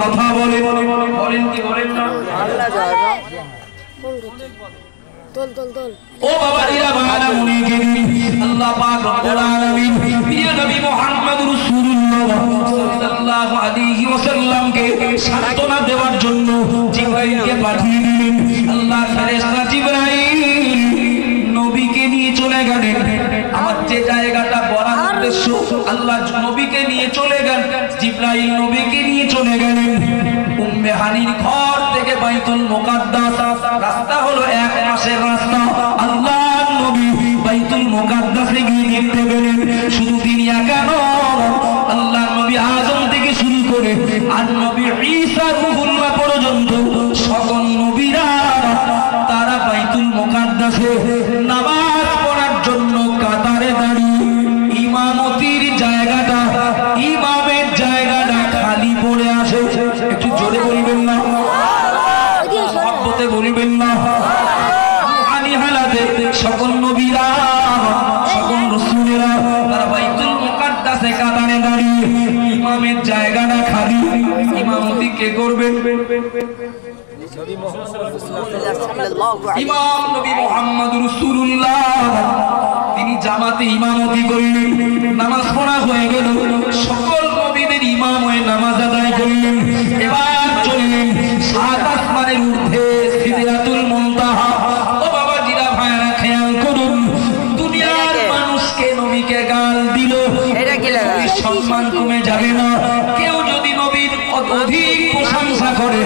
কথা বলে বলেন কি বলেন না ও বাবা দিরা বাবা মুনিকে আল্লাহ পাক রব্বুল আলামিন প্রিয় নবী মুহাম্মদ রাসূলুল্লাহ সাল্লাল্লাহু আলাইহি ওয়াসাল্লামকে সান্ত্বনা দেওয়ার জন্য জিবরাইলকে পাঠিয়ে দিলেন আল্লাহ ফেরেশতা জিবরাইল নবীকে নিয়ে চলে গেলেন আমার যে জায়গাটা বলার উদ্দেশ্য আল্লাহ নবীকে নিয়ে চলে গেলেন জিবরাইল নবীকে নিয়ে চলে গেলেন উম্মে হানির ঘর থেকে বাইতুল মুকাদ্দাস রাস্তা হলো 1 মাসের রাস্তা আল্লাহর নবী বাইতুল মুকাদ্দাসে গিয়ে দেখতে পেলেন শুধু তিনি একা নন আল্লাহর নবী আদম থেকে শুরু করে আর নবী ঈসা রূহুল্লাহ পর্যন্ত সকল নবীরা তারা বাইতুল মুকাদ্দাসে নামাজ পড়ার জন্য কাতারে দাঁড়িয়ে ইমামতির জায়গাটা ইমামের জায়গাটা খালি পড়ে আসে একটু জোরে বলবেন না মহব্বতে বলবেন না রূহানি হালাতে সকল নবীরা সকল রাসূলেরা তারা বাইতুল মুকাদ্দাসে কাতারে দাঁড়িয়ে ইমামের জায়গাটা খালি ইমামতি কে করবেন ইমাম নবী মুহাম্মদ রাসূলুল্লাহ তিনি জামাতে ইমামতি করলেন নামাজ পড়া হয়ে গেল সকল নবীদের ইমাম হয়ে নামাজ আদায় করলেন এবার চললেন 7 আসমানের ঊর্ধ্বে সিদরাতুল মুনতাহা ও বাবা জিরা ভাইরা খেয়াল করুন দুনিয়ার মানুষকে নবীকে গাল দিল এটা কি লাগে সম্মান কমে যাবে না কেউ যদি নবীর অধিক প্রশংসা করে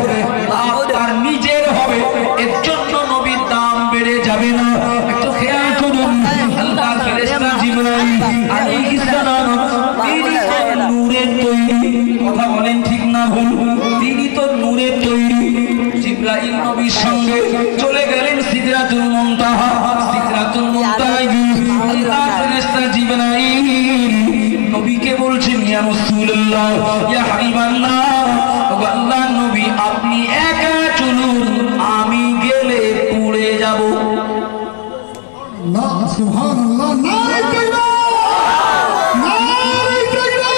তার নিজের হবে এর জন্য নবীর দাম বেড়ে যাবে না একটু খেয়াল করুন আল্লাহর ফেরেশতা জিবরাইল আলাইহিস সালাম তিনি তো নূরের তৈরি কথা বলেন ঠিক না ভুল তিনি তো নূরের তৈরি জিবরাইল নবীর সঙ্গে চলে গেলেন সিদরাতুল মুনতাহা সিদরাতুল মুনতাহায় আল্লাহর ফেরেশতা জিবরাইল নবীকে বলছেন ইয়া রাসূলুল্লাহ ইয়া হাবিবাল্লাহ ও আল্লাহর নবী আপনি একা চলুন আমি গেলে পুড়ে যাব না সুবহানাল্লাহ নারে তাকবীর নারে তাকবীর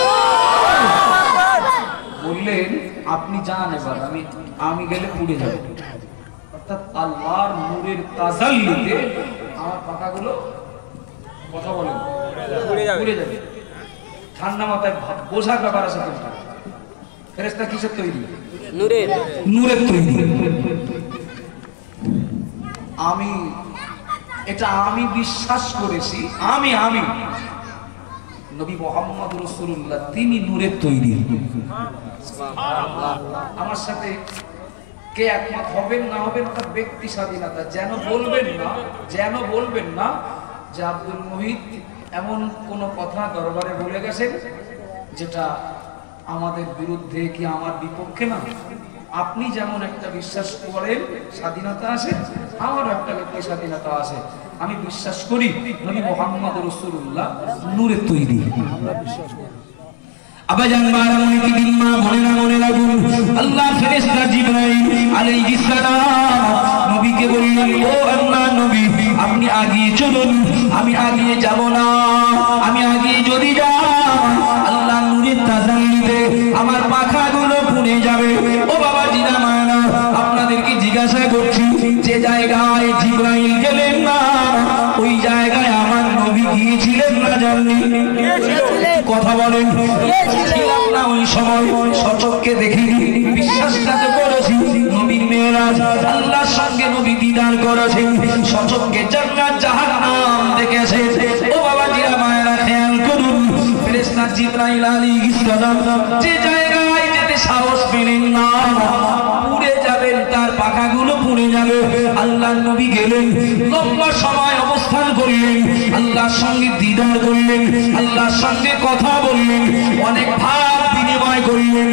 বললেন আপনি যান এবার আমি গেলে পুড়ে যাব অর্থাৎ আল্লাহর নূরের তাজাল্লিতে আমার পাতাগুলো কথা বলেন পুড়ে যাবে ঠান্ডা মাথায় বোঝার ব্যাপার আছে কোনটা ফেরেশতা কিসের তৈরি নূরের তৈরি আমি বিশ্বাস করেছি আমি নবী মুহাম্মদ রাসূলুল্লাহ তিনি নূরের তৈরি আমার সাথে কে একমত হবেন না হবেন তার ব্যক্তি স্বাধীনতা যেন বলবেন না যে আব্দুল মুহিত এমন কোন কথা দরবারে বলে গেছেন যেটা আমাদের বিরুদ্ধে কি আমার বিপক্ষে না আপনি যেমন একটা বিশ্বাস করেন স্বাধীনতা আছে আমারও একটা ব্যক্তি স্বাধীনতা আছে আমি বিশ্বাস করি নবী মুহাম্মদ রাসূলুল্লাহ নূরের তৈরি আবাজান বারামনি কি দিন মা মনে রাখুন আল্লাহর ফেরেশতা জিবরাইল আলাইহিস সালাম নবীকে বললেন ও আল্লাহর নবী আপনি আগিয়ে চলুন আমি আগিয়ে যাব না আমি আগিয়ে যদি যাই আল্লাহর নূরের তাজাল্লিতে আমার পাখাগুলো পুড়ে যাবে ও বাবা জিনা মানা আপনাদেরকে জিজ্ঞাসা করছি যে জায়গায় জিবরাইল গেলেন না ওই জায়গায় আমার নবী গিয়েছিলেন না জাননি কথা বলেন ছিলাম না ওই সময় সচক্ষে দেখিনি বিশ্বাসটা তো করেছি নবীর মেরাজ আল্লাহর সঙ্গে নবী দিদার করেছেন সচক্ষে জান্নাত জাহান্নাম দেখেছেন ও বাবা জিরা মায়েরা খেয়াল করুন ফেরেশতা জিবরাইল আলাইহিস সালাম যে জায়গায় যেতে সাহস পেলেন না পুড়ে যাবেন তার পাখাগুলো পুড়ে যাবে আল্লাহর নবী গেলেন লম্বা সময় অবস্থান করলেন আল্লাহর সঙ্গে দিদার করলেন আল্লাহর সঙ্গে কথা বললেন অনেক ভাব বিনিময় করলেন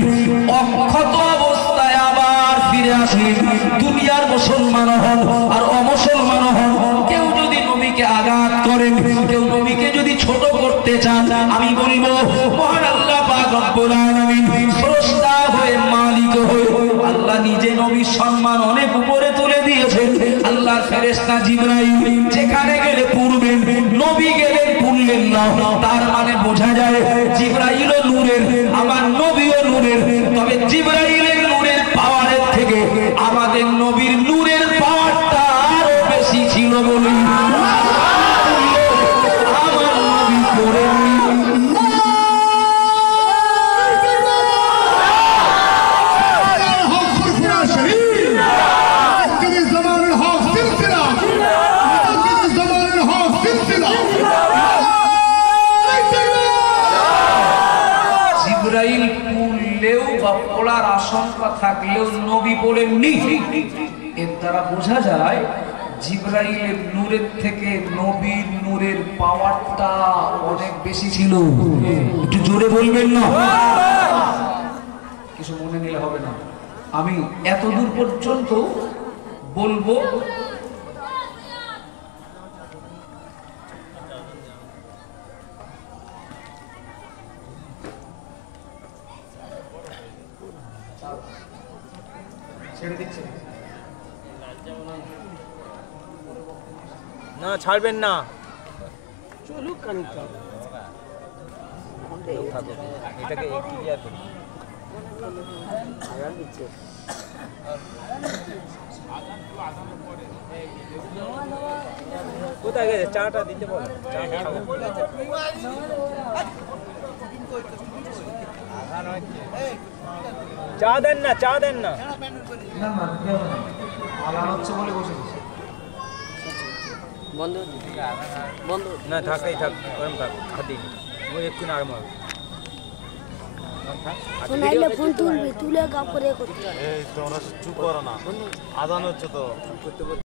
অক্ষত অবস্থায় আবার ফিরে আসলেন দুনিয়ার মুসলমান হন আর অমুসলমান হন কেউ যদি নবীকে আঘাত করেন কেউ নবীকে যদি ছোট করতে চান আমি বলবো মহান আল্লাহ পাক রব্বুল আলামিন স্রষ্টা হয়ে মালিক হয়ে আল্লাহ নিজে নবীর সম্মান অনেক উপরে তুলে দিয়েছেন আল্লাহর ফেরেশতা জিবরাইল যেখানে গেলে পুড়বেন নবী গেলেন পুড়লেন না তার মানে বোঝা যায় জিবরাইলও নূরের আমার নবীও নূরের তবে জিবরাইল পড়ার আশঙ্কা থাকলেও নবী পড়েননি। এর দ্বারা বোঝা যায় জিবরাইলের নূরের থেকে নবীর নূরের পাওয়ারটা অনেক বেশি ছিল। একটু জোরে বলবেন না, কিছু মনে নিলে হবে না। আমি এত দূর পর্যন্ত বলবো। ছেড়ে দিচ্ছে না, ছাড়বেন না, চলুক খানিকটা। এটাকে ক্লিয়ার করি। কোথায় গেছে? চাটা দিতে বলো। চা দেন না, চা দেন না। আলাদা হচ্ছে বলে বসে গেছে। বন্ধ বন্ধ না, থাকাই থাক, গরম থাক, খাদি ওই একটু নরম হবে। শোনাইলে ফোন তুলবি, তুলে কাপ করে করতে এই তোমরা চুপ করো না, আদান হচ্ছে তো।